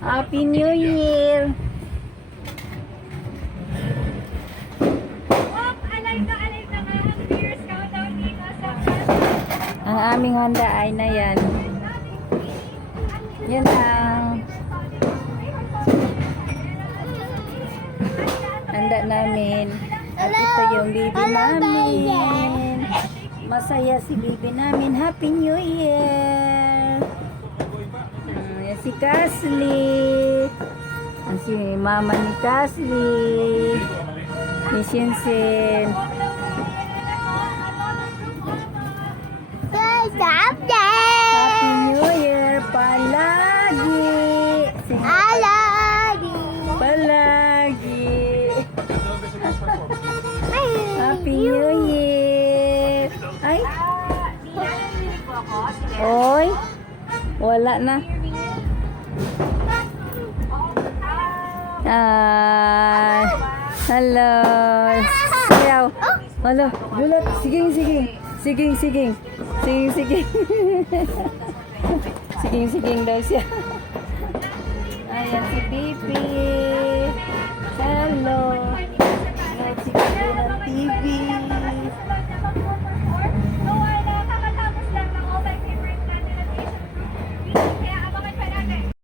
Happy New Year! Ang aming Honda ay na yan. Yan ang handa namin. At ito yung baby namin. Masaya si baby namin. Happy New Year! Yan si Kasli. Si mama ni Kasli. Ni Shinsen. Happy New Year palagi. Palagi. Happy New Year. Ay. Oy. Wala na. Hello. Sayaw. Hello. Gulat. Siging. Siging daw siya. Ayan si Bibi. Hello.